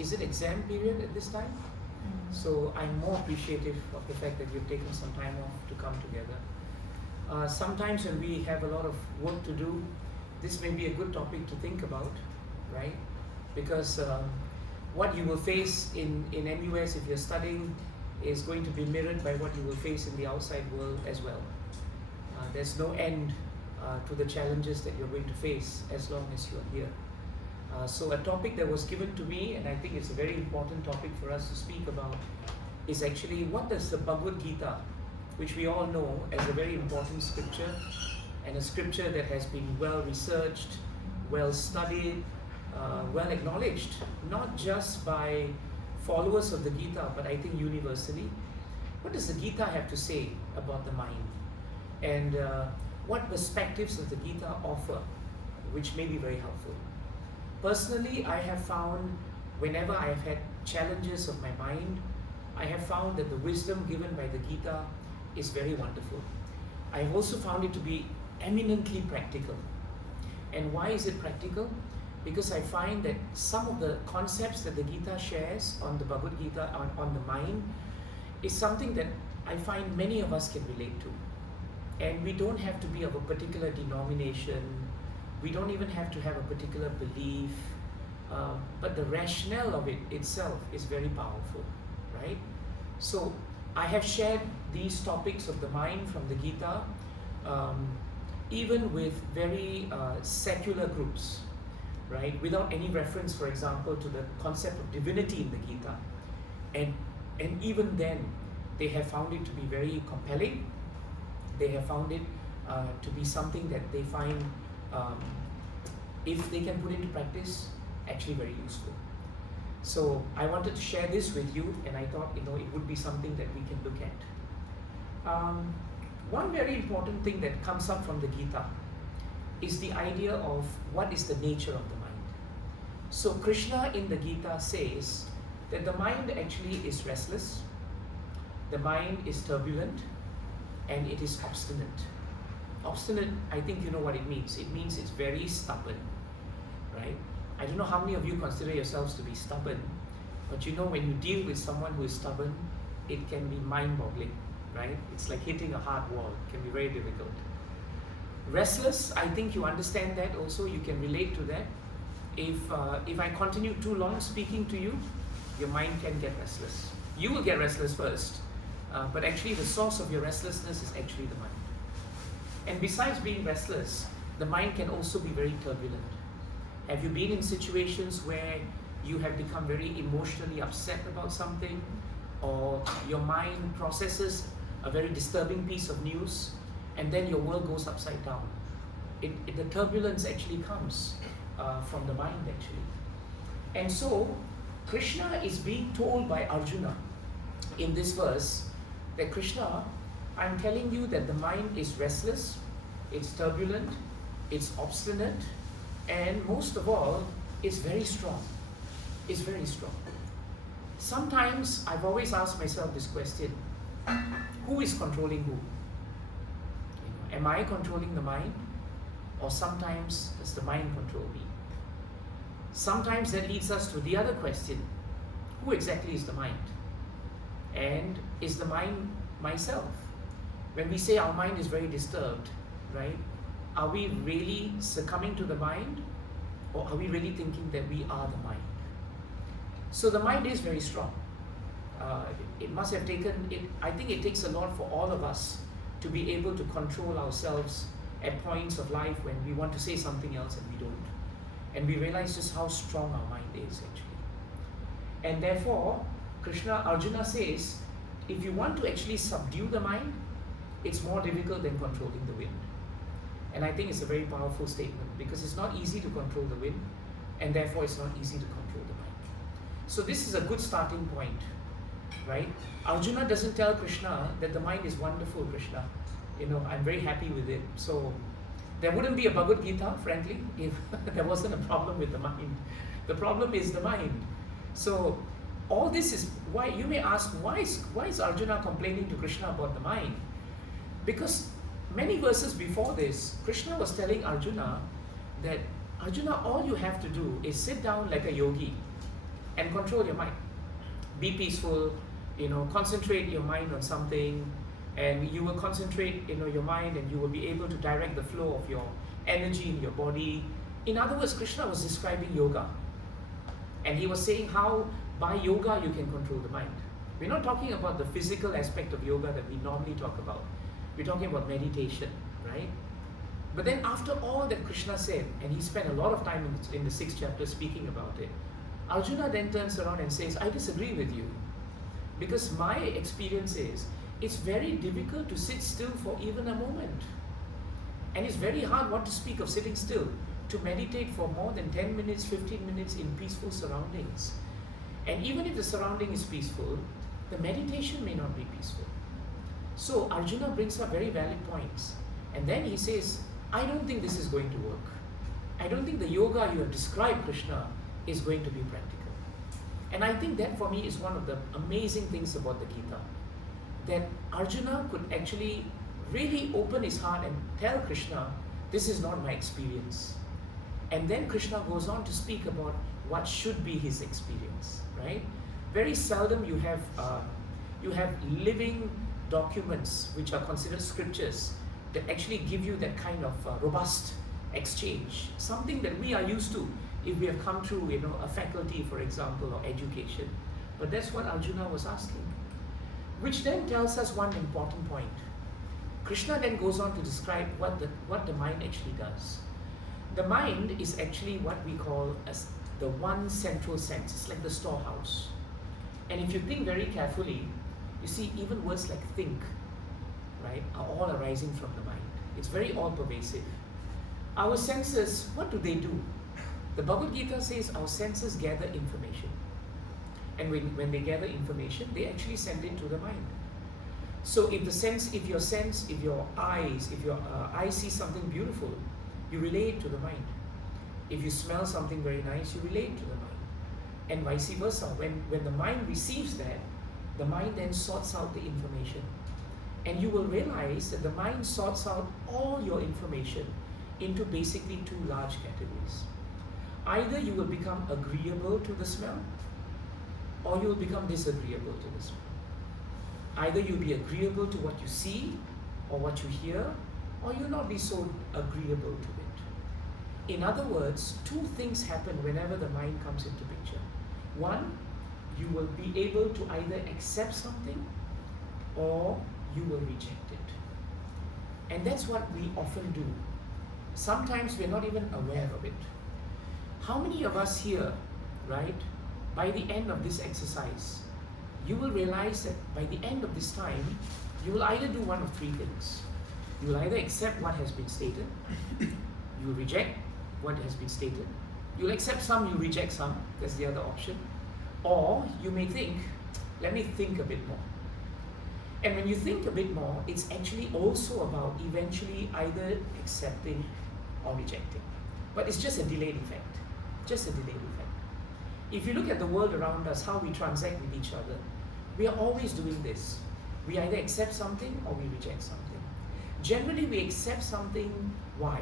is it exam period at this time? So I'm more appreciative of the fact that you've taken some time off to come together. Sometimes when we have a lot of work to do, this may be a good topic to think about, right? Because what you will face in MUS if you're studying is going to be mirrored by what you will face in the outside world as well. There's no end to the challenges that you're going to face as long as you're here. So a topic that was given to me, and I think it's a very important topic for us to speak about, is actually what does the Bhagavad Gita, which we all know as a very important scripture, and a scripture that has been well researched, well studied, well acknowledged, not just by followers of the Gita, but I think universally. What does the Gita have to say about the mind? And what perspectives does the Gita offer, which may be very helpful? Personally, I have found whenever I have had challenges of my mind, I have found that the wisdom given by the Gita is very wonderful. I have also found it to be eminently practical. And why is it practical? Because I find that some of the concepts that the Gita shares on the Bhagavad Gita, on the mind, is something that I find many of us can relate to. And we don't have to be of a particular denomination, we don't even have to have a particular belief, but the rationale of it itself is very powerful, right? So I have shared these topics of the mind from the Gita, even with very secular groups, right? Without any reference, for example, to the concept of divinity in the Gita. And even then, they have found it to be very compelling. They have found it to be something that they find, if they can put into practice, actually very useful. So I wanted to share this with you, and I thought, it would be something that we can look at. One very important thing that comes up from the Gita is the idea of what is the nature of the mind. So Krishna in the Gita says that the mind actually is restless, the mind is turbulent, and it is obstinate. Obstinate, I think you know what it means. It means it's very stubborn, right? I don't know how many of you consider yourselves to be stubborn, but when you deal with someone who is stubborn, it can be mind-boggling, right? It's like hitting a hard wall. It can be very difficult. Restless, I think you understand that also. You can relate to that. If I continue too long speaking to you, your mind can get restless. You will get restless first, but actually the source of your restlessness is actually the mind. And besides being restless, the mind can also be very turbulent. Have you been in situations where you have become very emotionally upset about something, or your mind processes a very disturbing piece of news, and then your world goes upside down? The turbulence actually comes from the mind, actually. And so, Krishna is being told by Arjuna in this verse that Krishna, I'm telling you that the mind is restless, it's turbulent, it's obstinate, and most of all, it's very strong. It's very strong. Sometimes I've always asked myself this question: who is controlling who? Am I controlling the mind, or sometimes does the mind control me? Sometimes that leads us to the other question: who exactly is the mind? And is the mind myself? When we say our mind is very disturbed, right? Are we really succumbing to the mind, or are we really thinking that we are the mind? So the mind is very strong. It must have taken it. I think it takes a lot for all of us to be able to control ourselves at points of life when we want to say something else and we don't, and we realize just how strong our mind is actually. And therefore, Arjuna says, if you want to actually subdue the mind, it's more difficult than controlling the wind. And I think it's a very powerful statement, because it's not easy to control the wind, and therefore it's not easy to control the mind. So this is a good starting point, right? Arjuna doesn't tell Krishna that the mind is wonderful, Krishna. I'm very happy with it. So there wouldn't be a Bhagavad Gita, frankly, if there wasn't a problem with the mind. The problem is the mind. So all this is why you may ask, why is Arjuna complaining to Krishna about the mind? Because many verses before this, Krishna was telling Arjuna that, Arjuna, all you have to do is sit down like a yogi and control your mind. Be peaceful, concentrate your mind on something, and you will concentrate your mind, and you will be able to direct the flow of your energy in your body. In other words, Krishna was describing yoga, and he was saying how by yoga you can control the mind. We're not talking about the physical aspect of yoga that we normally talk about. We're talking about meditation, right? But then after all that Krishna said, and he spent a lot of time in the 6th chapter speaking about it, Arjuna then turns around and says, I disagree with you. Because my experience is, it's very difficult to sit still for even a moment. And it's very hard, what to speak of sitting still, to meditate for more than 10 minutes, 15 minutes in peaceful surroundings. And even if the surrounding is peaceful, the meditation may not be peaceful. So Arjuna brings up very valid points. And then he says, I don't think this is going to work. I don't think the yoga you have described, Krishna, is going to be practical. And I think that for me is one of the amazing things about the Gita. That Arjuna could actually really open his heart and tell Krishna, this is not my experience. And then Krishna goes on to speak about what should be his experience, right? Very seldom you have living documents which are considered scriptures that actually give you that kind of robust exchange, something that we are used to if we have come through a faculty, for example, or education. But that's what Arjuna was asking, which then tells us one important point. Krishna then goes on to describe what the mind actually does. The mind is actually what we call as the one central sense. It's like the storehouse. And if you think very carefully, you see even words like think, right, are all arising from the mind. It's very all-pervasive. Our senses, what do they do? The Bhagavad Gita says our senses gather information. And when they gather information, they actually send it to the mind. So if your eye sees something beautiful, you relay it to the mind. If you smell something very nice, you relay it to the mind. And vice versa. When the mind receives that, the mind then sorts out the information. And you will realize that the mind sorts out all your information into basically two large categories. Either you will become agreeable to the smell, or you will become disagreeable to the smell. Either you'll be agreeable to what you see or what you hear, or you'll not be so agreeable to it. In other words, two things happen whenever the mind comes into picture. One, you will be able to either accept something or you will reject it. And that's what we often do. Sometimes we're not even aware of it. How many of us here, right, by the end of this exercise, you will realize that by the end of this time, you will either do one of three things. You will either accept what has been stated, you will reject what has been stated, you'll accept some, you reject some, that's the other option, or you may think, let me think a bit more. And when you think a bit more, it's actually also about eventually either accepting or rejecting. But it's just a delayed effect. Just a delayed effect. If you look at the world around us, how we transact with each other, we are always doing this. We either accept something or we reject something. Generally, we accept something. Why?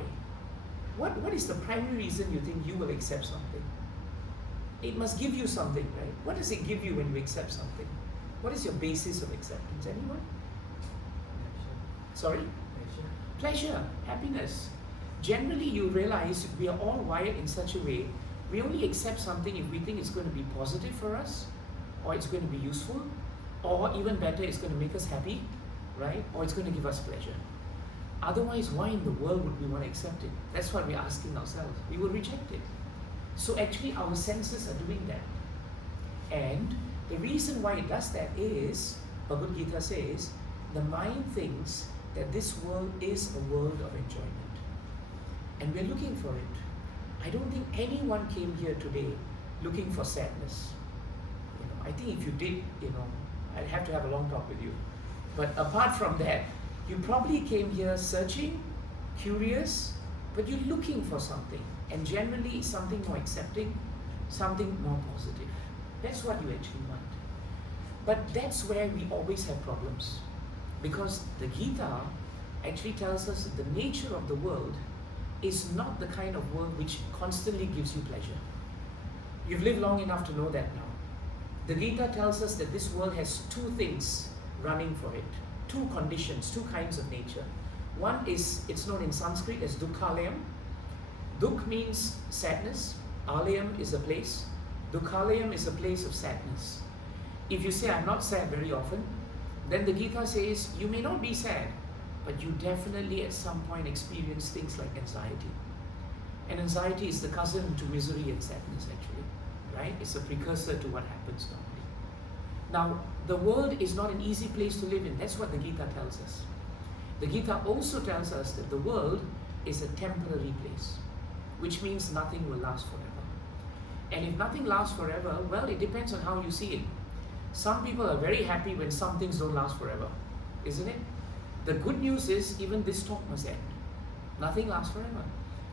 What is the primary reason you think you will accept something? It must give you something, right? What does it give you when you accept something? What is your basis of acceptance? Anyone? Sorry? Pleasure, happiness. Generally, you realize we are all wired in such a way, we only accept something if we think it's going to be positive for us, or it's going to be useful, or even better, it's going to make us happy, right? Or it's going to give us pleasure. Otherwise, why in the world would we want to accept it? That's what we're asking ourselves. We will reject it. So actually, our senses are doing that. And the reason why it does that is, Bhagavad Gita says, the mind thinks that this world is a world of enjoyment. And we're looking for it. I don't think anyone came here today looking for sadness. I think if you did, I'd have to have a long talk with you. But apart from that, you probably came here searching, curious, but you're looking for something. And generally something more accepting, something more positive. That's what you actually want. But that's where we always have problems. Because the Gita actually tells us that the nature of the world is not the kind of world which constantly gives you pleasure. You've lived long enough to know that now. The Gita tells us that this world has two things running for it, two conditions, two kinds of nature. One is, it's known in Sanskrit as Dukhalayam. Dukh means sadness, Alayam is a place, Dukhalayam is a place of sadness. If you say, I'm not sad very often, then the Gita says, you may not be sad, but you definitely at some point experience things like anxiety. And anxiety is the cousin to misery and sadness actually, right? It's a precursor to what happens normally. Now, the world is not an easy place to live in. That's what the Gita tells us. The Gita also tells us that the world is a temporary place, which means nothing will last forever. And if nothing lasts forever, well, it depends on how you see it. Some people are very happy when some things don't last forever, isn't it? The good news is even this talk must end. Nothing lasts forever.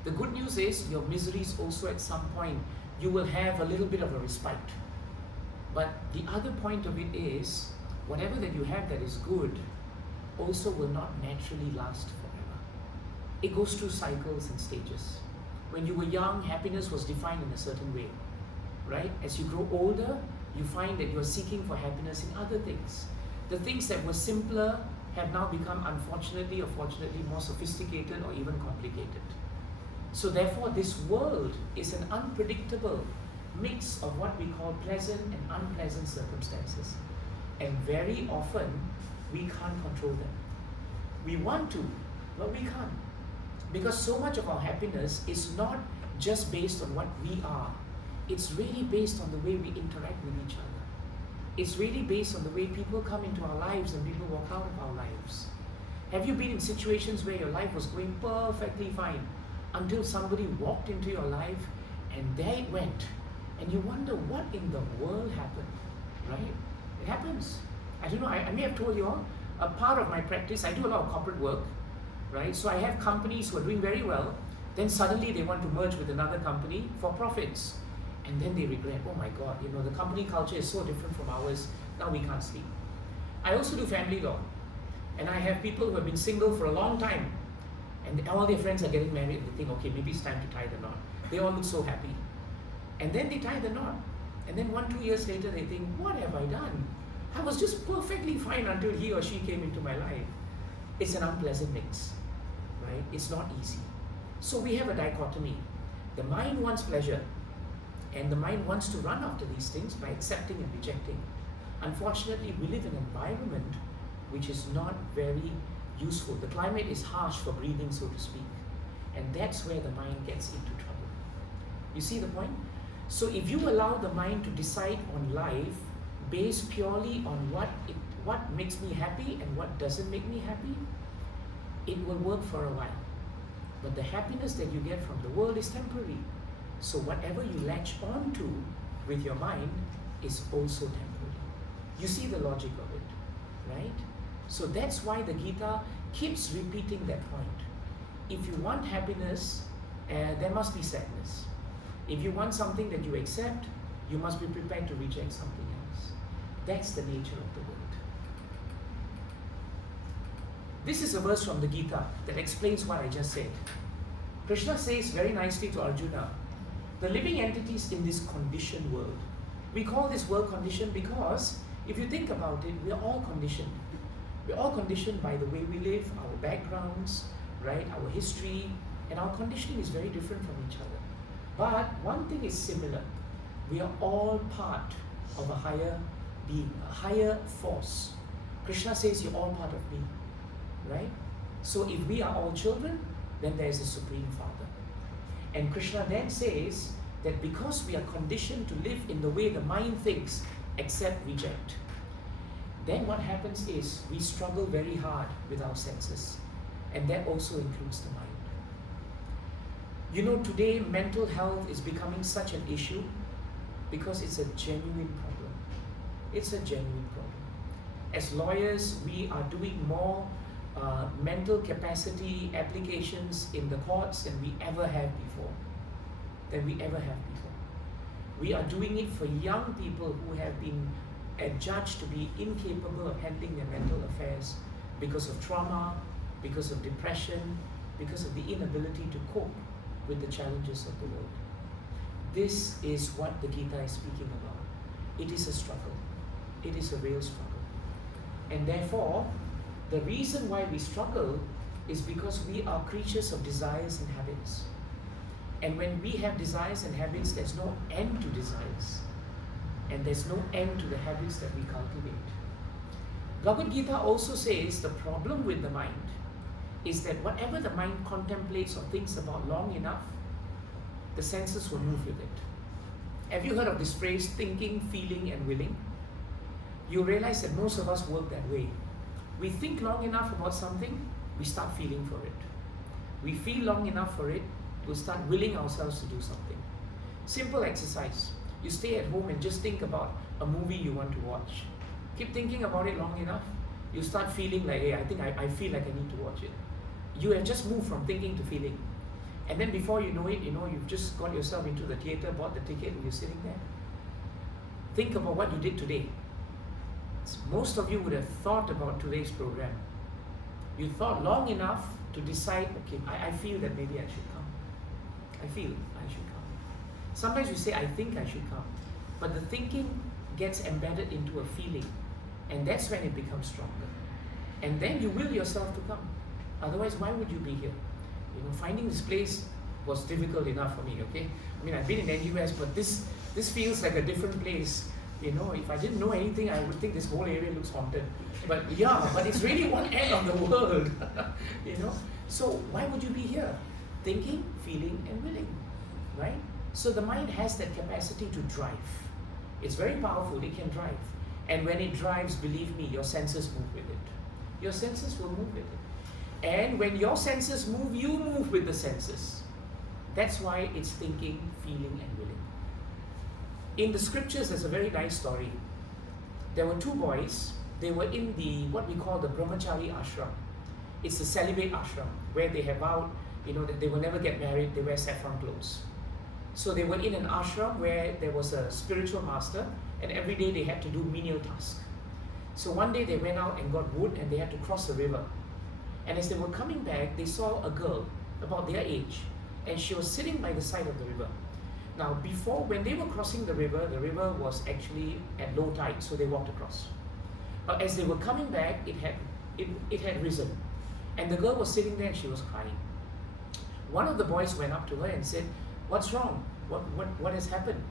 The good news is your miseries also at some point, you will have a little bit of a respite. But the other point of it is, whatever that you have that is good also will not naturally last forever. It goes through cycles and stages. When you were young, happiness was defined in a certain way, right? As you grow older, you find that you're seeking for happiness in other things. The things that were simpler have now become, unfortunately or fortunately, more sophisticated or even complicated. So therefore, this world is an unpredictable mix of what we call pleasant and unpleasant circumstances. And very often, we can't control them. We want to, but we can't. Because so much of our happiness is not just based on what we are. It's really based on the way we interact with each other. It's really based on the way people come into our lives and people walk out of our lives. Have you been in situations where your life was going perfectly fine until somebody walked into your life and there it went? And you wonder what in the world happened, right? It happens. I don't know, I may have told you all, a part of my practice, I do a lot of corporate work, right? So I have companies who are doing very well, then suddenly they want to merge with another company for profits. And then they regret, oh my God, you know, the company culture is so different from ours, now we can't sleep. I also do family law. And I have people who have been single for a long time. And all their friends are getting married and they think, okay, maybe it's time to tie the knot. They all look so happy. And then they tie the knot. And then 1-2 years later, they think, what have I done? I was just perfectly fine until he or she came into my life. It's an unpleasant mix, right? It's not easy. So we have a dichotomy. The mind wants pleasure. And the mind wants to run after these things by accepting and rejecting. Unfortunately, we live in an environment which is not very useful. The climate is harsh for breathing, so to speak. And that's where the mind gets into trouble. You see the point? So if you allow the mind to decide on life based purely on what makes me happy and what doesn't make me happy, it will work for a while. But the happiness that you get from the world is temporary. So whatever you latch on to with your mind is also temporary. You see the logic of it, right? So that's why the Gita keeps repeating that point. If you want happiness, there must be sadness. If you want something that you accept, you must be prepared to reject something else. That's the nature of the world. This is a verse from the Gita that explains what I just said. Krishna says very nicely to Arjuna, the living entities in this conditioned world. We call this world conditioned because if you think about it, we are all conditioned. We're all conditioned by the way we live, our backgrounds, right, our history, and our conditioning is very different from each other. But one thing is similar. We are all part of a higher being, a higher force. Krishna says you're all part of me, right? So if we are all children, then there is a Supreme Father. And Krishna then says that because we are conditioned to live in the way the mind thinks, accept, reject, then what happens is we struggle very hard with our senses. And that also includes the mind. You know, today mental health is becoming such an issue because it's a genuine problem. It's a genuine problem. As lawyers, we are doing more mental capacity applications in the courts than we ever have before. We are doing it for young people who have been adjudged to be incapable of handling their mental affairs because of trauma, because of depression, because of the inability to cope with the challenges of the world. This is what the Gita is speaking about. it is a struggle. It is a real struggle. And therefore, the reason why we struggle is because we are creatures of desires and habits. And when we have desires and habits, there's no end to desires. And there's no end to the habits that we cultivate. Bhagavad Gita also says the problem with the mind is that whatever the mind contemplates or thinks about long enough, the senses will move with it. Have you heard of this phrase, thinking, feeling, and willing? You realize that most of us work that way. We think long enough about something, we start feeling for it. We feel long enough for it, we'll start willing ourselves to do something. Simple exercise. You stay at home and just think about a movie you want to watch. Keep thinking about it long enough, you start feeling like, hey, I feel like I need to watch it. You have just moved from thinking to feeling. And then before you know it, you've just got yourself into the theater, bought the ticket, and you're sitting there. Think about what you did today. Most of you would have thought about today's program. You thought long enough to decide, okay, I feel that maybe I should come. I feel I should come. Sometimes you say, I think I should come. But the thinking gets embedded into a feeling. And that's when it becomes stronger. And then you will yourself to come. Otherwise, why would you be here? Finding this place was difficult enough for me, okay? I mean, I've been in NUS, but this feels like a different place. If I didn't know anything, I would think this whole area looks haunted. But yeah, but it's really one end of the world, So why would you be here? Thinking, feeling, and willing, right? So the mind has that capacity to drive. It's very powerful, it can drive. And when it drives, believe me, your senses move with it. Your senses will move with it. And when your senses move, you move with the senses. That's why it's thinking, feeling, and willing. In the scriptures, there's a very nice story. There were two boys. They were in what we call the brahmachari ashram. It's the celibate ashram where they have vowed, that they will never get married. They wear saffron clothes. So they were in an ashram where there was a spiritual master, and every day they had to do menial tasks. So one day they went out and got wood, and they had to cross a river. And as they were coming back, they saw a girl about their age, and she was sitting by the side of the river. Now, when they were crossing the river was actually at low tide, so they walked across. But as they were coming back, it had risen, and the girl was sitting there and she was crying. One of the boys went up to her and said, "What's wrong? What has happened?"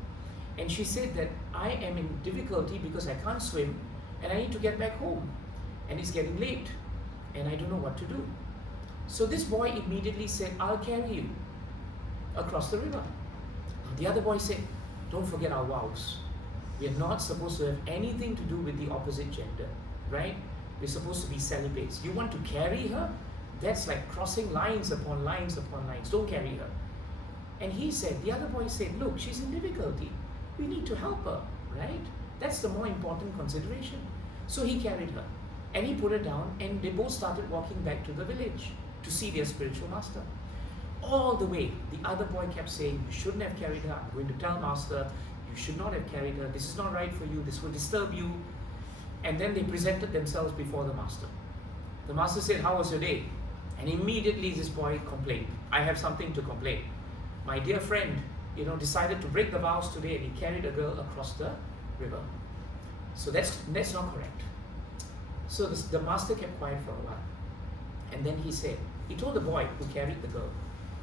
And she said that, "I am in difficulty because I can't swim, and I need to get back home, and it's getting late, and I don't know what to do." So this boy immediately said, "I'll carry you across the river." The other boy said, "Don't forget our vows. We are not supposed to have anything to do with the opposite gender, right? We're supposed to be celibates. You want to carry her? That's like crossing lines upon lines upon lines. Don't carry her." And the other boy said, "Look, she's in difficulty. We need to help her, right? That's the more important consideration." So he carried her, and he put her down, and they both started walking back to the village to see their spiritual master. All the way, the other boy kept saying, "You shouldn't have carried her. I'm going to tell master, you should not have carried her. This is not right for you. This will disturb you." And then they presented themselves before the master. The master said, "How was your day?" And immediately this boy complained, "I have something to complain. My dear friend, decided to break the vows today, and he carried a girl across the river. So that's not correct." So the master kept quiet for a while. And then he told the boy who carried the girl,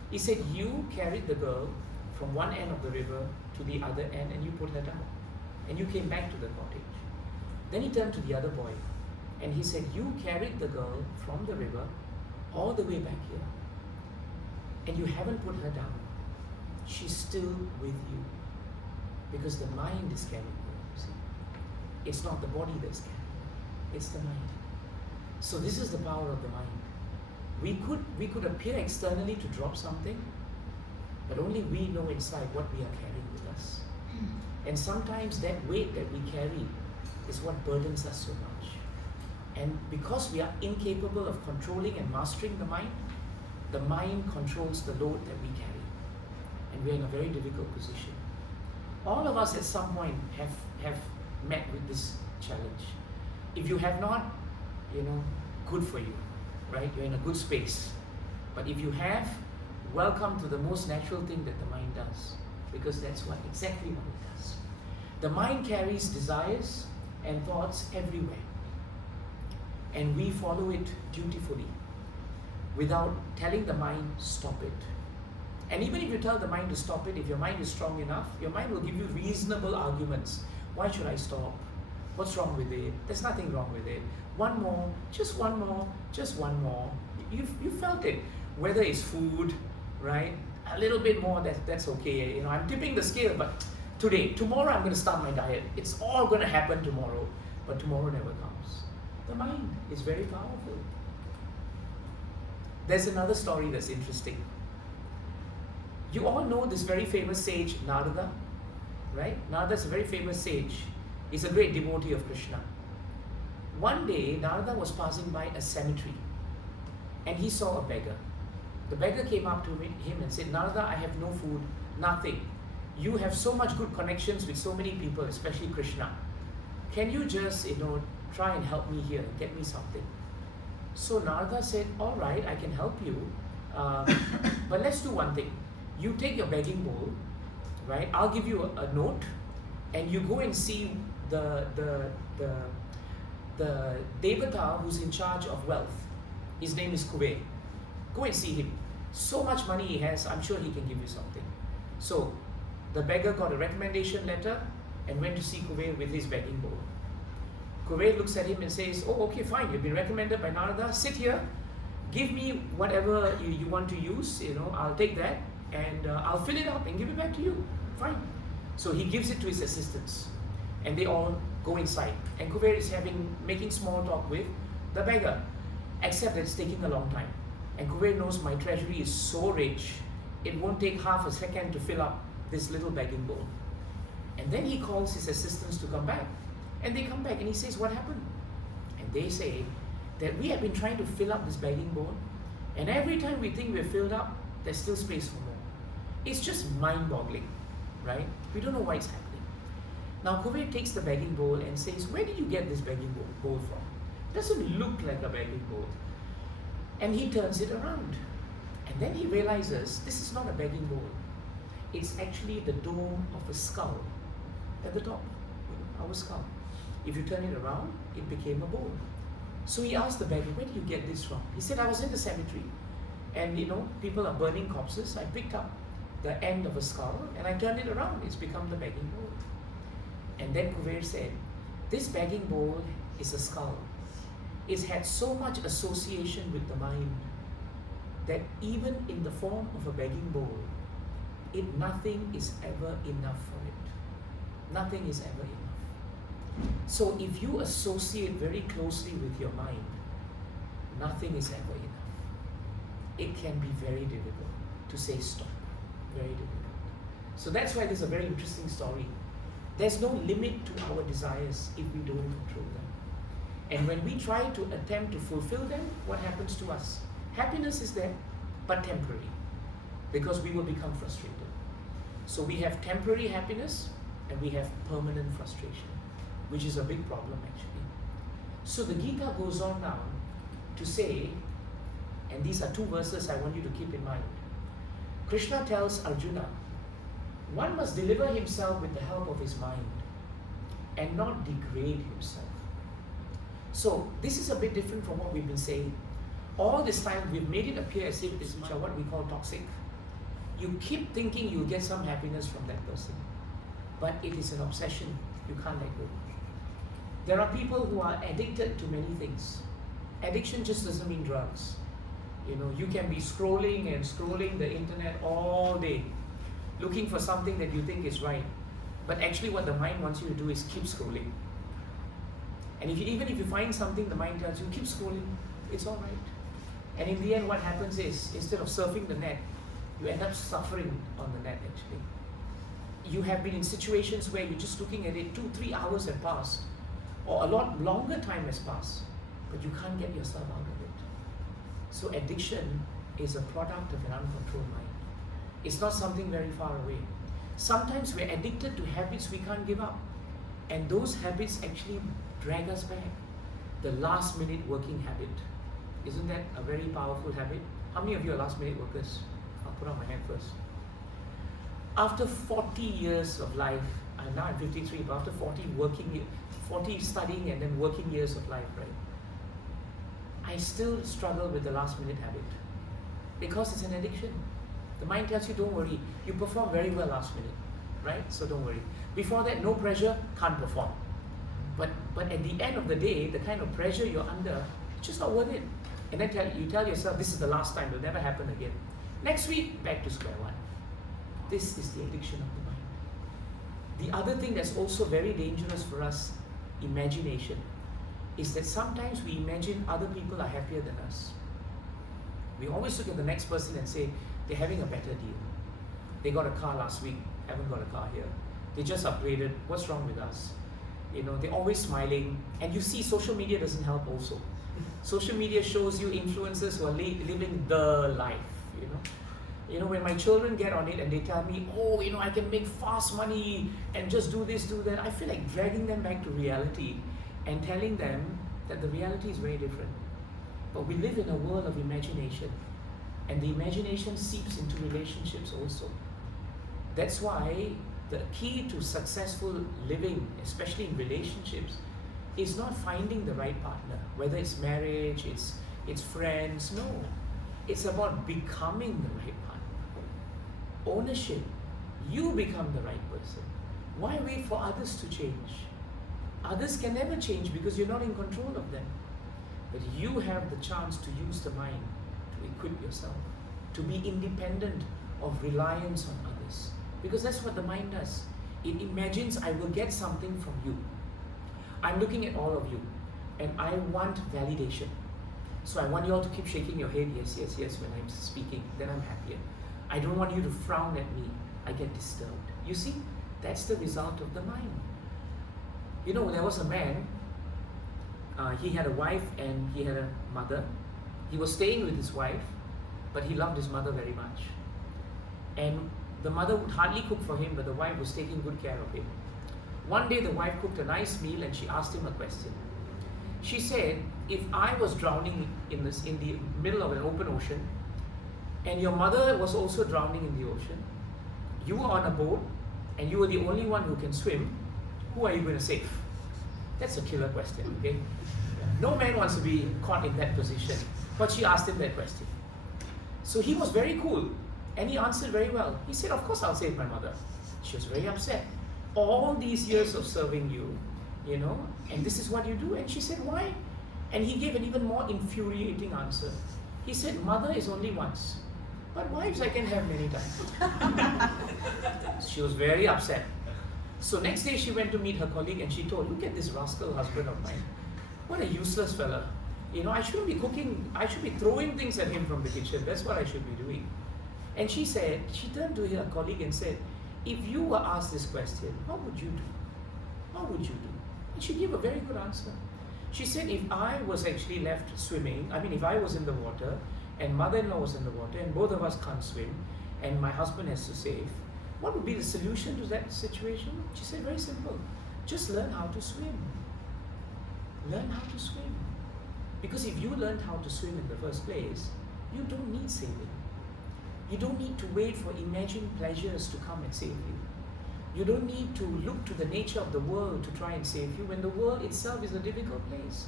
he said, "You carried the girl from one end of the river to the other end, and you put her down. And you came back to the cottage." Then he turned to the other boy, and he said, "You carried the girl from the river all the way back here, and you haven't put her down. She's still with you, because the mind is carrying her, you see. It's not the body that's carrying her, it's the mind." So this is the power of the mind. We could appear externally to drop something, but only we know inside what we are carrying with us. And sometimes that weight that we carry is what burdens us so much. And because we are incapable of controlling and mastering the mind controls the load that we carry. And we're in a very difficult position. All of us at some point have met with this challenge. If you have not, good for you, right? You're in a good space. But if you have, welcome to the most natural thing that the mind does, because that's exactly what it does. The mind carries desires and thoughts everywhere, and we follow it dutifully without telling the mind, stop it. And even if you tell the mind to stop it, if your mind is strong enough, your mind will give you reasonable arguments. Why should I stop? What's wrong with it? There's nothing wrong with it. One more, just one more, just one more. You felt it. Whether it's food, right? A little bit more, that's okay. You know, I'm tipping the scale, but tomorrow I'm going to start my diet. It's all going to happen tomorrow, but tomorrow never comes. The mind is very powerful. There's another story that's interesting. You all know this very famous sage, Narada, right? Narada's a very famous sage. He's a great devotee of Krishna. One day, Narada was passing by a cemetery and he saw a beggar. The beggar came up to him and said, Narada, I have no food, nothing. You have so much good connections with so many people, especially Krishna. Can you just, try and help me here and get me something? So Narada said, all right, I can help you, but let's do one thing. You take your begging bowl, right? I'll give you a note, and you go and see the Devata who's in charge of wealth. His name is Kuber. Go and see him. So much money he has, I'm sure he can give you something. So the beggar got a recommendation letter and went to see Kuber with his begging bowl. Kuber looks at him and says, oh, okay, fine, you've been recommended by Narada, sit here, give me whatever you want to use, I'll take that and I'll fill it up and give it back to you, fine. So he gives it to his assistants and they all go inside, and Kuber is making small talk with the beggar, except that it's taking a long time. And Kuber knows my treasury is so rich, it won't take half a second to fill up this little begging bowl. And then he calls his assistants to come back. And they come back and he says, what happened? And they say that we have been trying to fill up this begging bowl, and every time we think we're filled up, there's still space for more. It's just mind-boggling, right? We don't know why it's happening. Now Kuber takes the begging bowl and says, where did you get this begging bowl from? It doesn't look like a begging bowl. And he turns it around. And then he realizes this is not a begging bowl. It's actually the dome of a skull at the top, our skull. If you turn it around, it became a bowl. So he asked the beggar, where did you get this from? He said, I was in the cemetery and people are burning corpses. I picked up the end of a skull and I turned it around. It's become the begging bowl. And then Kuber said, this begging bowl is a skull. It's had so much association with the mind that even in the form of a begging bowl, nothing is ever enough for it. Nothing is ever enough. So if you associate very closely with your mind, nothing is ever enough. It can be very difficult to say stop. Very difficult. So that's why there's a very interesting story. There's no limit to our desires if we don't control them. And when we try to attempt to fulfill them, what happens to us? Happiness is there, but temporary, because we will become frustrated. So we have temporary happiness and we have permanent frustration, which is a big problem actually. So the Gita goes on now to say, and these are two verses I want you to keep in mind. Krishna tells Arjuna, one must deliver himself with the help of his mind and not degrade himself. So this is a bit different from what we've been saying. All this time we've made it appear as if these are what we call toxic. You keep thinking you'll get some happiness from that person, but it is an obsession you can't let go. There are people who are addicted to many things. Addiction just doesn't mean drugs. You can be scrolling and scrolling the internet all day, looking for something that you think is right. But actually what the mind wants you to do is keep scrolling. And even if you find something, the mind tells you, keep scrolling, it's all right. And in the end, what happens is, instead of surfing the net, you end up suffering on the net actually. You have been in situations where you're just looking at it, 2-3 hours have passed, or a lot longer time has passed, but you can't get yourself out of it. So addiction is a product of an uncontrolled mind. It's not something very far away. Sometimes we're addicted to habits we can't give up, and those habits actually drag us back. The last minute working habit. Isn't that a very powerful habit? How many of you are last minute workers? I'll put on my hand first. After 40 years of life, now I'm 53, but after 40 40 studying and then working years of life, right? I still struggle with the last minute habit because it's an addiction. The mind tells you, don't worry, you perform very well last minute, right? So don't worry. Before that, no pressure, can't perform. But at the end of the day, the kind of pressure you're under, it's just not worth it. And then you tell yourself, this is the last time, it'll never happen again. Next week, back to square one. This is the addiction of the mind. The other thing that's also very dangerous for us, imagination, is that sometimes we imagine other people are happier than us. We always look at the next person and say, they're having a better deal. They got a car last week, haven't got a car here. They just upgraded, what's wrong with us? You know, they're always smiling. And you see, social media doesn't help also. Social media shows you influencers who are living the life, you know. You know, when my children get on it and they tell me, oh, you know, I can make fast money and just do this, do that, I feel like dragging them back to reality and telling them that the reality is very different. But we live in a world of imagination, and the imagination seeps into relationships also. That's why the key to successful living, especially in relationships, is not finding the right partner, whether it's marriage, it's friends. No, it's about becoming the right partner. Ownership. You become the right person. Why wait for others to change? Others can never change because you're not in control of them. But you have the chance to use the mind to equip yourself, to be independent of reliance on others. Because that's what the mind does. It imagines I will get something from you. I'm looking at all of you and I want validation. So I want you all to keep shaking your head, yes, yes, yes, when I'm speaking, then I'm happier. I don't want you to frown at me. I get disturbed. You see, that's the result of the mind. You know, there was a man, he had a wife and he had a mother. He was staying with his wife, but he loved his mother very much. And the mother would hardly cook for him, but the wife was taking good care of him. One day the wife cooked a nice meal and she asked him a question. She said, if I was drowning in the middle of an open ocean, and your mother was also drowning in the ocean, you were on a boat, and you were the only one who can swim, who are you going to save? That's a killer question, okay? No man wants to be caught in that position, but she asked him that question. So he was very cool, and he answered very well. He said, of course I'll save my mother. She was very upset. All these years of serving you, you know, and this is what you do. And she said, why? And he gave an even more infuriating answer. He said, mother is only once, but wives I can have many times. She was very upset. So next day she went to meet her colleague and she told, look at this rascal husband of mine. What a useless fella. You know, I shouldn't be cooking, I should be throwing things at him from the kitchen. That's what I should be doing. And she said, she turned to her colleague and said, if you were asked this question, what would you do? What would you do? And she gave a very good answer. She said, if I was actually left swimming, I mean, if I was in the water and mother-in-law was in the water and both of us can't swim and my husband has to save, what would be the solution to that situation? She said, very simple. Just learn how to swim. Learn how to swim. Because if you learned how to swim in the first place, you don't need saving. You don't need to wait for imagined pleasures to come and save you. You don't need to look to the nature of the world to try and save you when the world itself is a difficult place.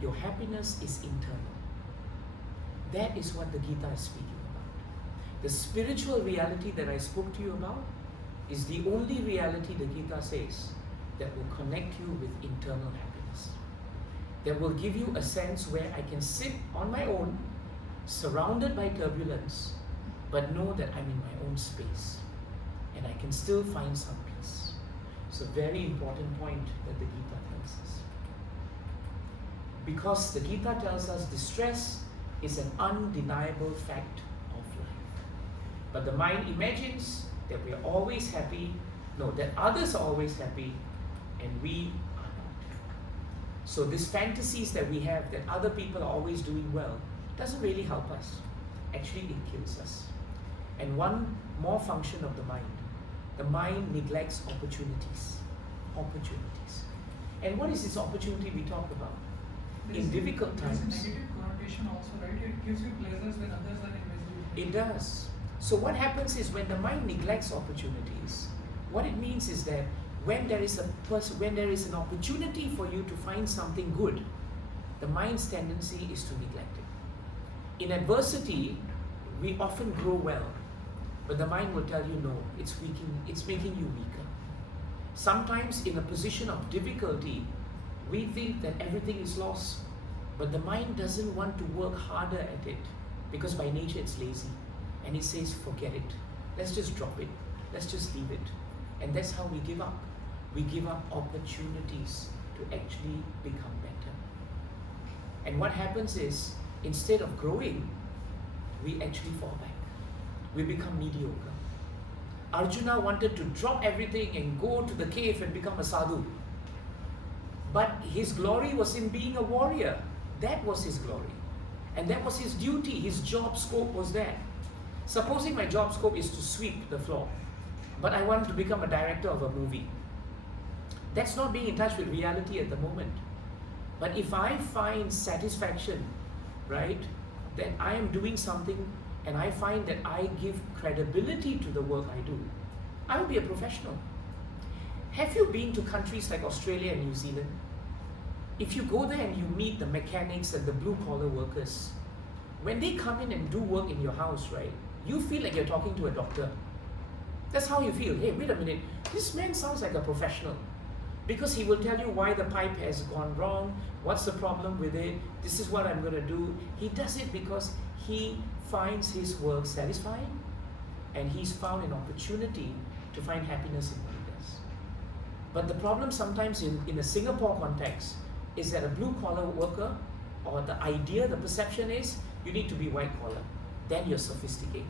Your happiness is internal. That is what the Gita is speaking about. The spiritual reality that I spoke to you about is the only reality the Gita says that will connect you with internal happiness. That will give you a sense where I can sit on my own, surrounded by turbulence, but know that I'm in my own space and I can still find some peace. It's a very important point that the Gita tells us. Because the Gita tells us distress is an undeniable fact of life. But the mind imagines that we are always happy, no, that others are always happy and we are not. So these fantasies that we have that other people are always doing well doesn't really help us. Actually, it kills us. And one more function of the mind neglects opportunities. Opportunities. And what is this opportunity we talk about? In difficult times. There's a negative connotation also, right? It gives you pleasures when others are invisible. It does. So what happens is when the mind neglects opportunities, what it means is that when there is when there is an opportunity for you to find something good, the mind's tendency is to neglect it. In adversity, we often grow well, but the mind will tell you no, it's making you weaker. Sometimes in a position of difficulty, we think that everything is lost, but the mind doesn't want to work harder at it because by nature it's lazy, and it says forget it, let's just drop it, let's just leave it. And that's how we give up. We give up opportunities to actually become better. And what happens is, instead of growing, we actually fall back. We become mediocre. Arjuna wanted to drop everything and go to the cave and become a sadhu. But his glory was in being a warrior. That was his glory. And that was his duty. His job scope was that. Supposing my job scope is to sweep the floor, but I want to become a director of a movie. That's not being in touch with reality at the moment. But if I find satisfaction, right, that I am doing something and I find that I give credibility to the work I do, I will be a professional. Have you been to countries like Australia and New Zealand? If you go there and you meet the mechanics and the blue-collar workers, when they come in and do work in your house, right, you feel like you're talking to a doctor. That's how you feel. Hey, wait a minute, this man sounds like a professional. Because he will tell you why the pipe has gone wrong, what's the problem with it, this is what I'm going to do. He does it because he finds his work satisfying, and he's found an opportunity to find happiness in what he does. But the problem sometimes in a Singapore context is that a blue-collar worker, or the idea, the perception is, you need to be white-collar, then you're sophisticated.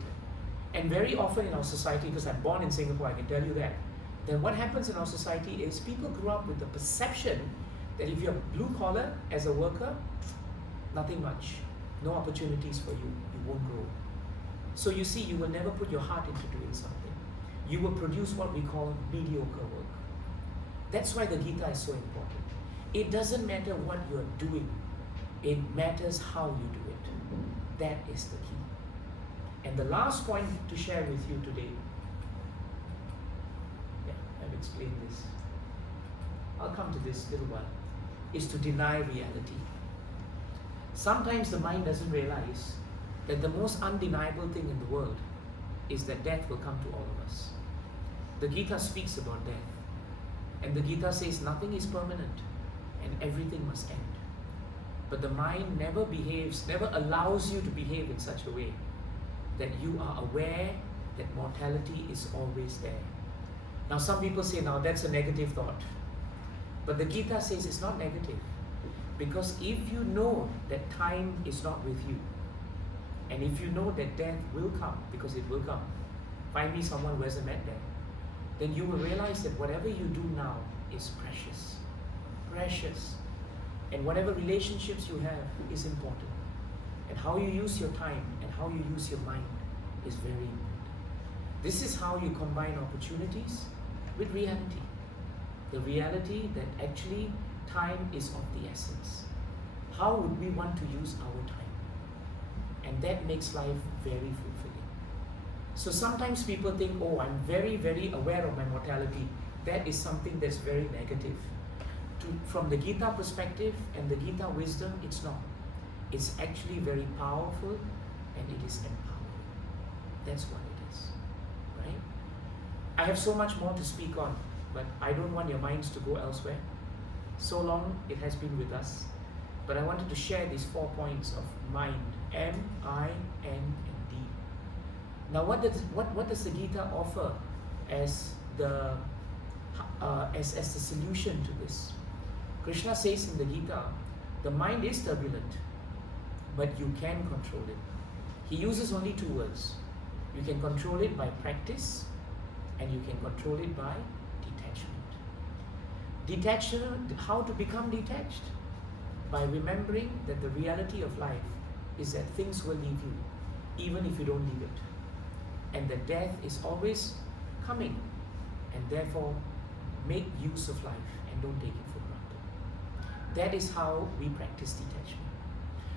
And very often in our society, because I'm born in Singapore, I can tell you that, then what happens in our society is people grew up with the perception that if you're blue-collar as a worker, nothing much, no opportunities for you, you won't grow. So you see, you will never put your heart into doing something. You will produce what we call mediocre work. That's why the Gita is so important. It doesn't matter what you're doing, it matters how you do it. That is the key. And the last point to share with you today, I've explained this, I'll come to this little while, is to deny reality. Sometimes the mind doesn't realize that the most undeniable thing in the world is that death will come to all of us. The Gita speaks about death, and the Gita says nothing is permanent and everything must end. But the mind never allows you to behave in such a way that you are aware that mortality is always there. Now some people say, now that's a negative thought. But the Gita says it's not negative. Because if you know that time is not with you, and if you know that death will come, because it will come, find me someone who hasn't met death, then you will realize that whatever you do now is precious. Precious. And whatever relationships you have is important. And how you use your time and how you use your mind is very important. This is how you combine opportunities with reality. The reality that actually time is of the essence. How would we want to use our time? And that makes life very fulfilling. So sometimes people think, oh, I'm very, very aware of my mortality. That is something that's very negative. From the Gita perspective and the Gita wisdom, it's not. It's actually very powerful and it is empowering. That's what it is, right? I have so much more to speak on, but I don't want your minds to go elsewhere. So long it has been with us, but I wanted to share these 4 points of mind: M, I, N, and D. Now, what does the Gita offer as the solution to this? Krishna says in the Gita, the mind is turbulent, but you can control it. He uses only 2 words. You can control it by practice, and you can control it by detachment. Detachment, how to become detached? By remembering that the reality of life is that things will leave you, even if you don't leave it. And that death is always coming, and therefore make use of life and don't take it for granted. That is how we practice detachment.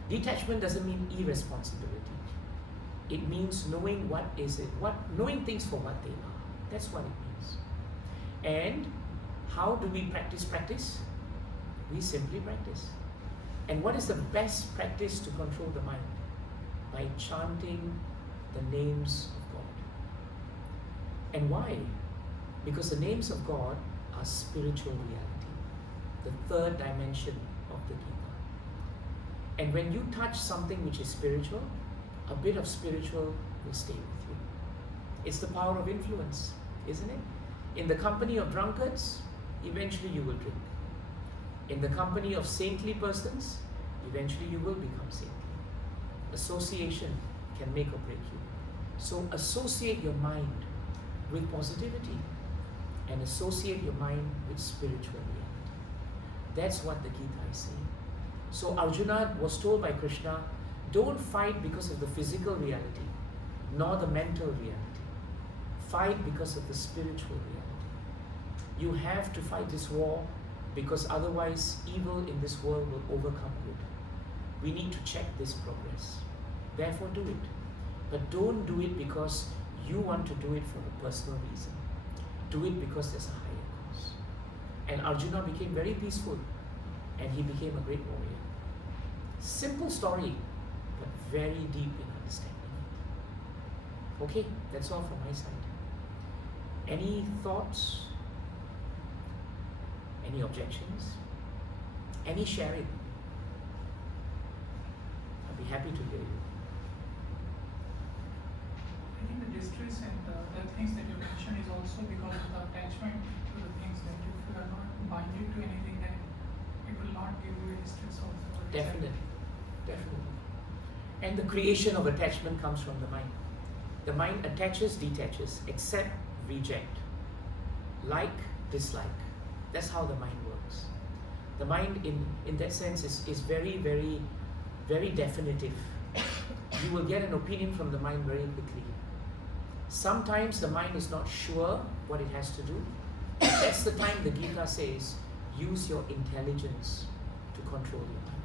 Detachment doesn't mean irresponsibility. It means knowing knowing things for what they are. That's what it means. And How do we practice? We simply practice. And what is the best practice to control the mind? By chanting the names of God. And why? Because the names of God are spiritual reality, the third dimension of the Gita. And when you touch something which is spiritual, a bit of spiritual will stay with you. It's the power of influence, isn't it? In the company of drunkards, eventually you will drink. In the company of saintly persons, eventually you will become saintly. Association can make or break you. So associate your mind with positivity and associate your mind with spiritual reality. That's what the Gita is saying. So Arjuna was told by Krishna, don't fight because of the physical reality, nor the mental reality. Fight because of the spiritual reality. You have to fight this war because otherwise evil in this world will overcome good. We need to check this progress. Therefore do it. But don't do it because you want to do it for a personal reason. Do it because there's a higher cause. And Arjuna became very peaceful and he became a great warrior. Simple story, but very deep in understanding it. Okay, that's all from my side. Any thoughts? Any objections? Any sharing? I'll be happy to hear you. I think the distress and the things that you mentioned is also because of the attachment to the things that if you are not binded to anything, then it will not give you a distress also. Definitely. Definitely. And the creation of attachment comes from the mind. The mind attaches, detaches, accept, reject, like, dislike. That's how the mind works. The mind in that sense is very, very, very definitive. You will get an opinion from the mind very quickly. Sometimes the mind is not sure what it has to do. That's the time the Gita says, use your intelligence to control your mind.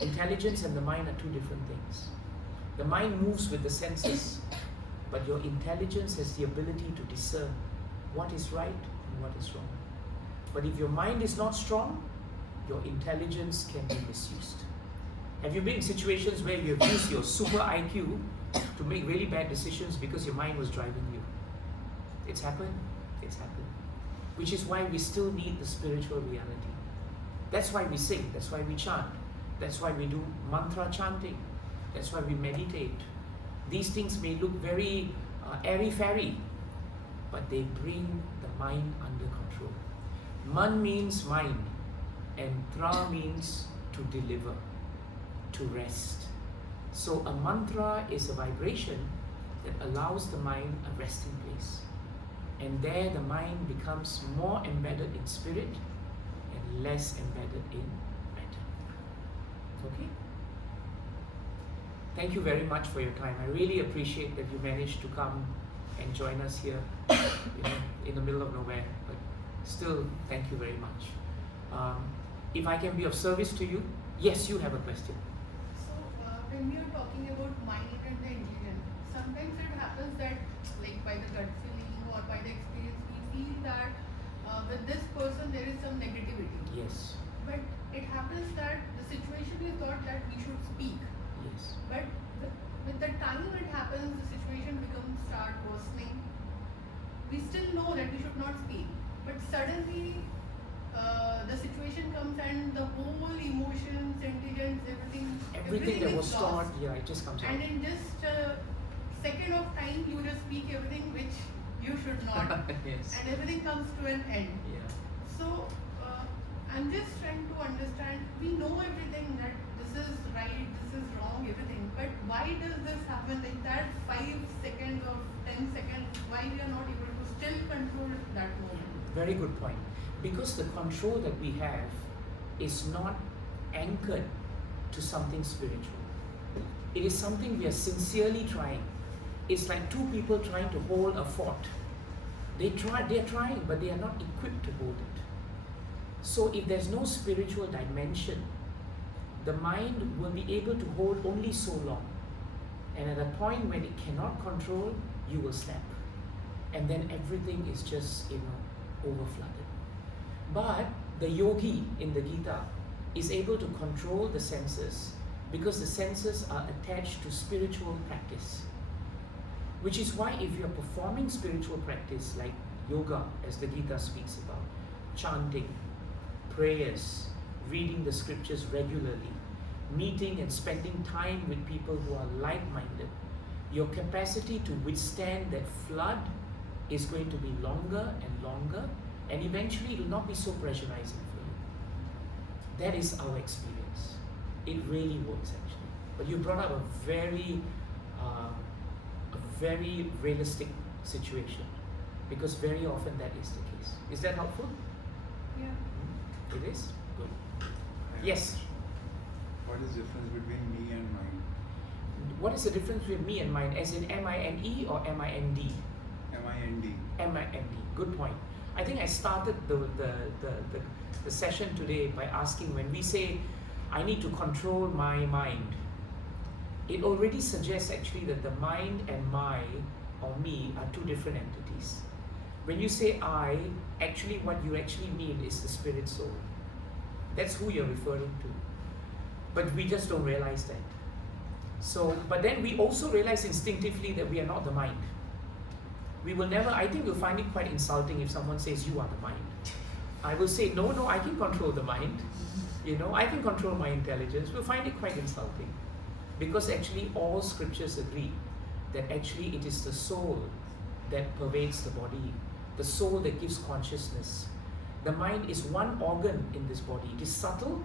Intelligence and the mind are two different things. The mind moves with the senses, but your intelligence has the ability to discern what is right and what is wrong. But if your mind is not strong, your intelligence can be misused. Have you been in situations where you have used your super IQ to make really bad decisions because your mind was driving you? It's happened. It's happened. Which is why we still need the spiritual reality. That's why we sing. That's why we chant. That's why we do mantra chanting. That's why we meditate. These things may look very airy-fairy, but they bring the mind under control. Man means mind, and tra means to deliver, to rest. So a mantra is a vibration that allows the mind a resting place. And there the mind becomes more embedded in spirit and less embedded in matter. Okay? Thank you very much for your time. I really appreciate that you managed to come and join us here in the middle of nowhere. But still, thank you very much. If I can be of service to you, yes, you have a question. So, when we are talking about mind and the intelligence, sometimes it happens that, like by the gut feeling or by the experience, we feel that with this person there is some negativity. Yes. But it happens that the situation we thought that we should speak. Yes. But with the time it happens, the situation start worsening. We still know that we should not speak. But suddenly, the situation comes and the whole emotions, intelligence, everything that is was lost. taught, yeah, it just comes out. And in just a second of time, you just speak everything which you should not. Yes. And everything comes to an end. Yeah. So, I'm just trying to understand, we know everything that this is right, this is wrong, everything. But why does this happen? Like that 5 seconds or 10 seconds, why we are not able to still control that moment? Very good point. Because the control that we have is not anchored to something spiritual. It is something we are sincerely trying. It's like two people trying to hold a fort. They're trying, but they are not equipped to hold it. So if there's no spiritual dimension, the mind will be able to hold only so long. And at a point when it cannot control, you will snap. And then everything is just, overflooded. But the yogi in the Gita is able to control the senses because the senses are attached to spiritual practice. Which is why if you're performing spiritual practice like yoga, as the Gita speaks about, chanting, prayers, reading the scriptures regularly, meeting and spending time with people who are like-minded, your capacity to withstand that flood is going to be longer and longer, and eventually it will not be so pressurizing for you. That is our experience. It really works actually. But you brought up a very realistic situation, because very often that is the case. Is that helpful? Yeah. It is? Good. Yes? What is the difference between me and mind? What is the difference between me and mine? As in M-I-N-E or M-I-N-D? M-I-N-D. M-I-N-D. Good point. I think I started the session today by asking, when we say, I need to control my mind, it already suggests actually that the mind and my or me are two different entities. When you say I, actually what you actually mean is the spirit soul. That's who you're referring to. But we just don't realize that. So, but then we also realize instinctively that we are not the mind. We will never, I think we'll find it quite insulting if someone says you are the mind. I will say, no, I can control the mind. I can control my intelligence. We'll find it quite insulting. Because actually all scriptures agree that actually it is the soul that pervades the body, the soul that gives consciousness. The mind is one organ in this body. It is subtle,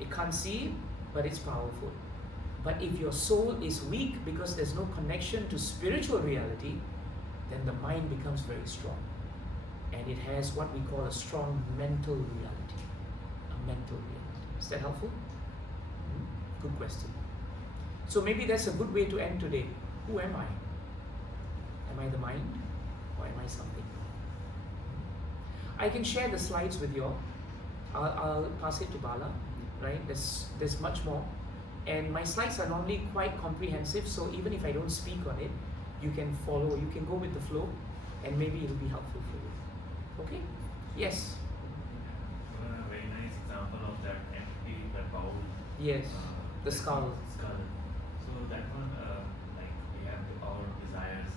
it can't see, but it's powerful. But if your soul is weak because there's no connection to spiritual reality, then the mind becomes very strong. And it has what we call a strong mental reality. A mental reality. Is that helpful? Good question. So maybe that's a good way to end today. Who am I? Am I the mind or am I something? I can share the slides with you all. I'll pass it to Bala, right? There's much more. And my slides are normally quite comprehensive, so even if I don't speak on it, you can follow, you can go with the flow, and maybe it'll be helpful for you. Okay? Yes? A very nice example of that entity, that bowl. Yes. The skull. So that one, like we have our desires.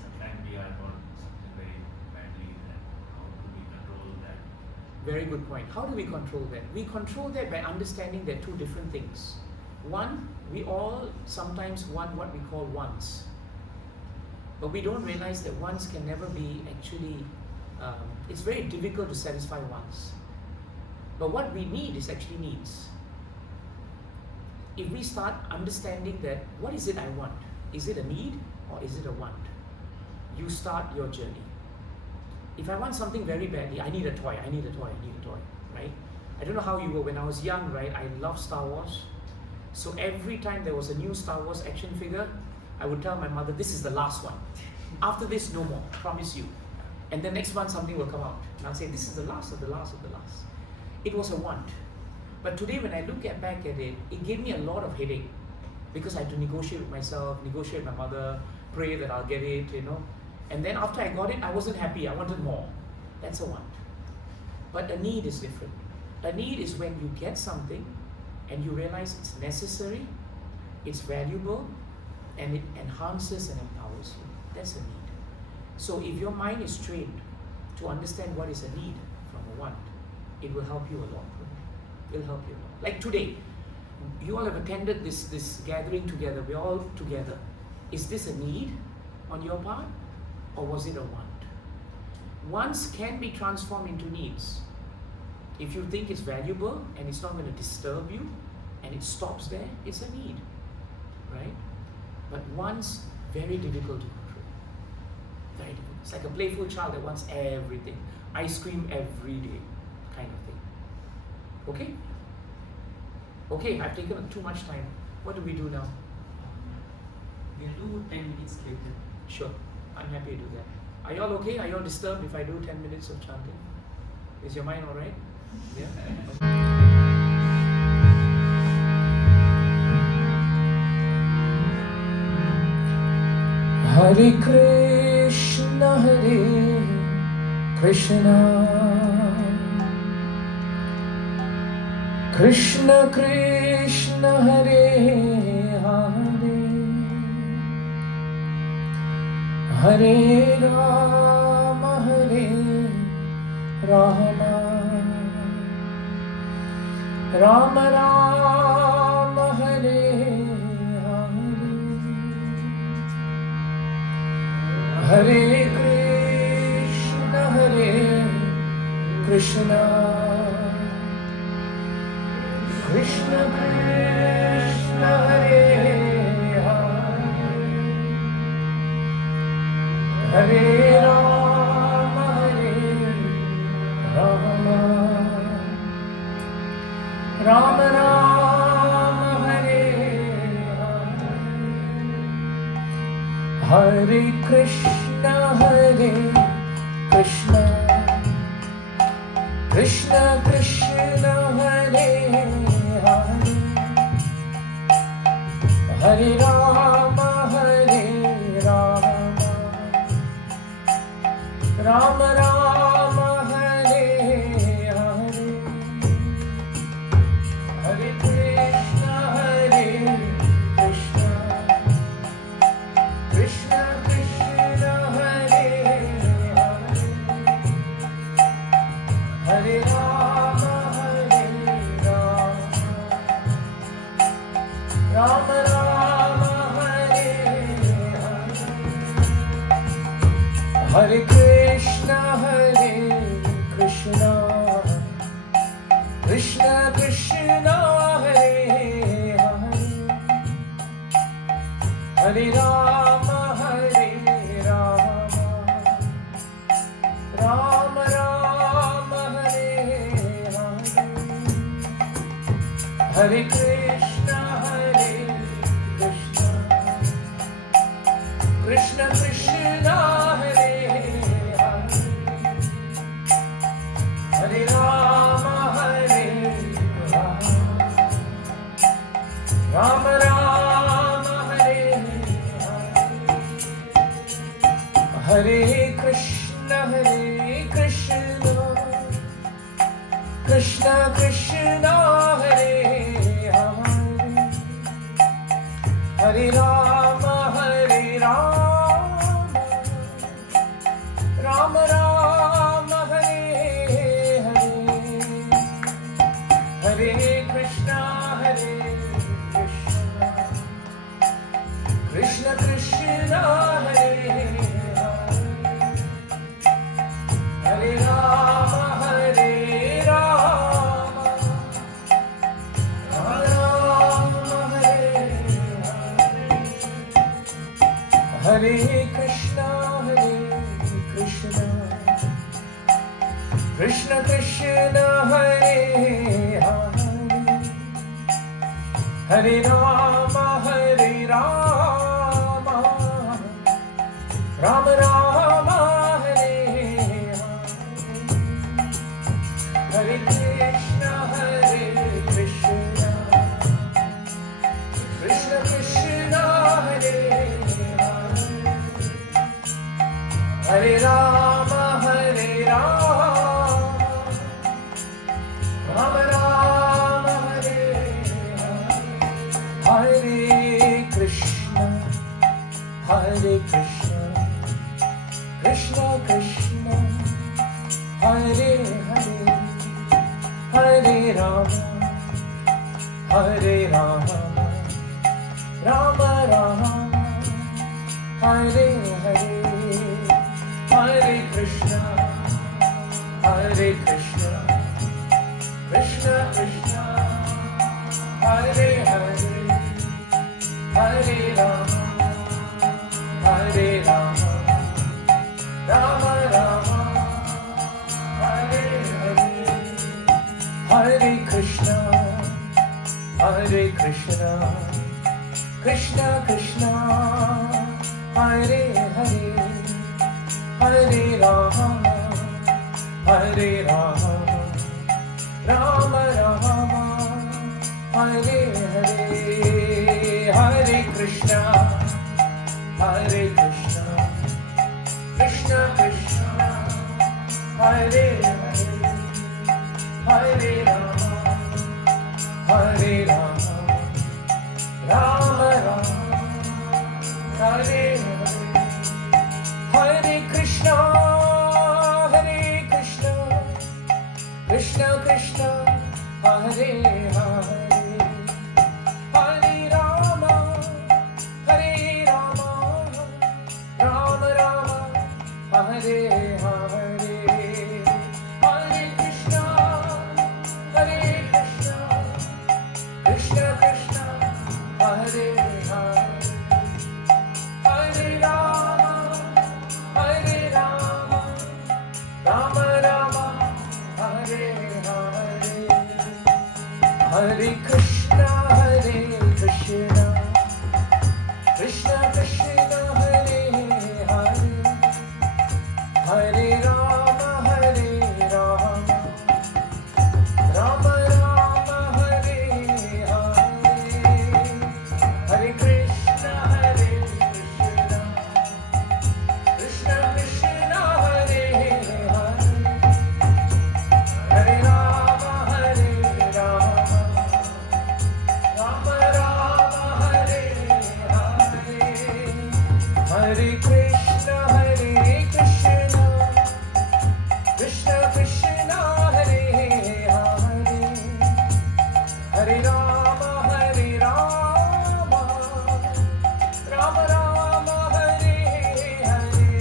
Sometimes we are not something very badly, and how do we control that? Very good point. How do we control that? We control that by understanding there are two different things. One, we all sometimes want what we call wants. But we don't realize that wants can never be actually, it's very difficult to satisfy wants. But what we need is actually needs. If we start understanding that, what is it I want? Is it a need or is it a want? You start your journey. If I want something very badly, I need a toy, right? I don't know how you were when I was young, right? I loved Star Wars. So every time there was a new Star Wars action figure, I would tell my mother, this is the last one. After this, no more, promise you. And the next one, something will come out. And I'll say, this is the last of the last of the last. It was a want. But today when I look back at it, it gave me a lot of headache because I had to negotiate with myself, negotiate with my mother, pray that I'll get it, And then after I got it, I wasn't happy, I wanted more. That's a want. But a need is different. A need is when you get something and you realize it's necessary, it's valuable, and it enhances and empowers you. That's a need. So if your mind is trained to understand what is a need from a want, it will help you a lot. It will help you a lot. Like today, you all have attended this gathering together. We're all together. Is this a need on your part, or was it a want? Wants can be transformed into needs. If you think it's valuable and it's not going to disturb you, and it stops there, it's a need, right? But wants, very difficult to control. Very difficult. It's like a playful child that wants everything. Ice cream every day, kind of thing. Okay? Okay, I've taken up too much time. What do we do now? We'll do 10 minutes later. Sure, I'm happy to do that. Are you all okay? Are you all disturbed if I do 10 minutes of chanting? Is your mind alright? Yeah? Hare Krishna, Krishna Krishna Hare Hare, Hare Rama Hare Rama, Rama Rama Hare Hare, Hare Krishna Krishna Krishna Krishna Hare Hare, Hare Rama Rama, Rama Rama Hare Hare, Hare Krishna Krishna Krishna Krishna Hare Hare, Hare Rama Rama Rama Hare Hare, Hare Krishna Krishna Krishna Krishna Hare Hare, Hare Rama Rama Rama Hare Hare, Hare Krishna Krishna Krishna Krishna Hare Hare, Hare Rama Rama Rama Hare Hare, Hare Krishna Krishna Krishna Hare Hare, Hare Rama Rama Rama Hare Hare, Hare Krishna Krishna Krishna Hare Hare, Hare Rama Rama Rama Hare Hare, Hare Krishna Krishna Krishna Hare Hare, Hare Rama Rama Hare Hare, Hare Krishna Krishna Krishna Hare Hare, Hare Rama Rama Rama Hare Hare, Hare Krishna Krishna Krishna Hare Hare, Hare Rama Rama Rama Hare Hare, Hare Krishna Krishna Krishna Hare Hare, Hare Rama Rama Rama Hare Hare, Hare Krishna Krishna Krishna Hare Hare, Hare Rama Rama Rama Hare Hare, Hare Krishna Krishna Krishna Hare Hare, Hare Rama Rama Rama Hare Hare, Hare Krishna Krishna Krishna Hare Hare, Hare Rama Hare Hare, Hare Rama, Hare Rama, Rama Rama, Hare Hare, Hare Krishna, Hare Krishna, Krishna Krishna, Hare Hare, Hare Rama, Hare Rama, Rama Rama, Hare Hare, Hare Krishna, Krishna Krishna, Hare Hare, Hare Rama, Rama Rama, Hare Hare, Hare Krishna, Krishna Krishna, Hare Hare, Hare Rama, Rama Rama, Hare Hare, Hare Krishna, Krishna Krishna Krishna, Hare Hare, Hare Rama, Rama Rama, Hare Hare,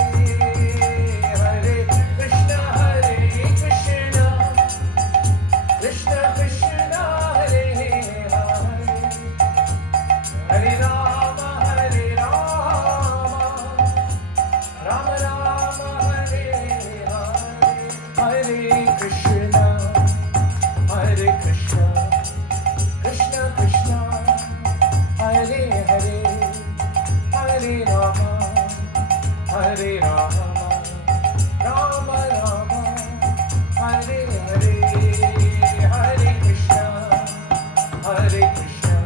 Hare Krishna, Krishna Krishna Krishna, Hare Hare, Hare Rama, Rama Rama, Hare Hare, Hare Krishna, Krishna Krishna, Hare Hare, Hare Rama, Rama Rama, Hare Hare, Hare Krishna,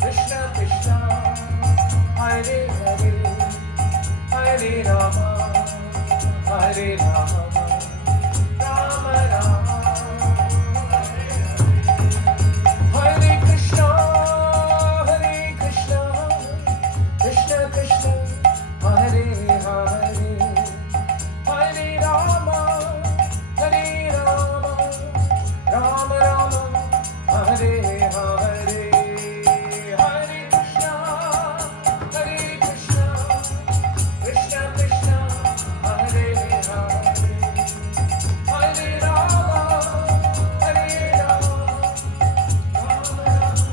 Krishna Krishna, Hare Hare, Hare Rama, Rama Rama, Hare Krishna, Krishna Krishna, Hare Hare, Hare Rama, Rama Rama, Hare Hare, Hare Krishna, Krishna Krishna, Hare Hare, Hare Rama, Rama Rama,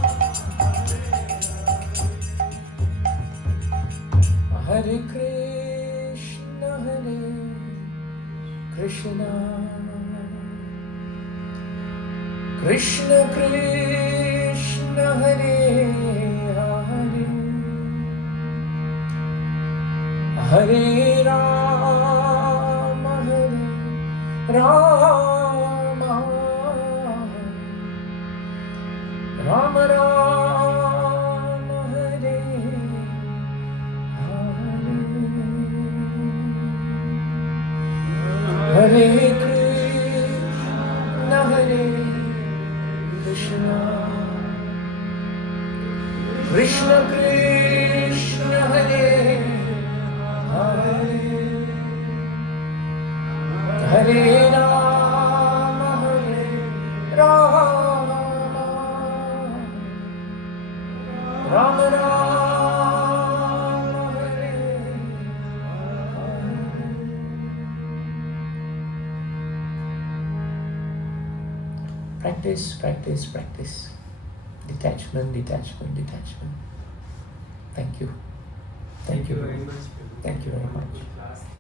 Hare Krishna, Krishna Krishna Krishna, Hare Hare, Hare Rama, Rama Rama Rama, Hare Hare, Hare Krishna, Krishna Krishna Krishna, Hare Hare, Hare Rama, Rama Rama Rama, Hare Hare. Practice, practice, practice. Detachment, detachment, detachment. Thank you. Thank you very much. Thank you very much.